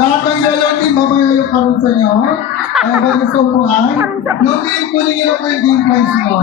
Lahat ng yellow team, mamaya yung karoon sa inyo. Ay, bago sa upuan. Yung team, kunin niyo po yung game prize mo.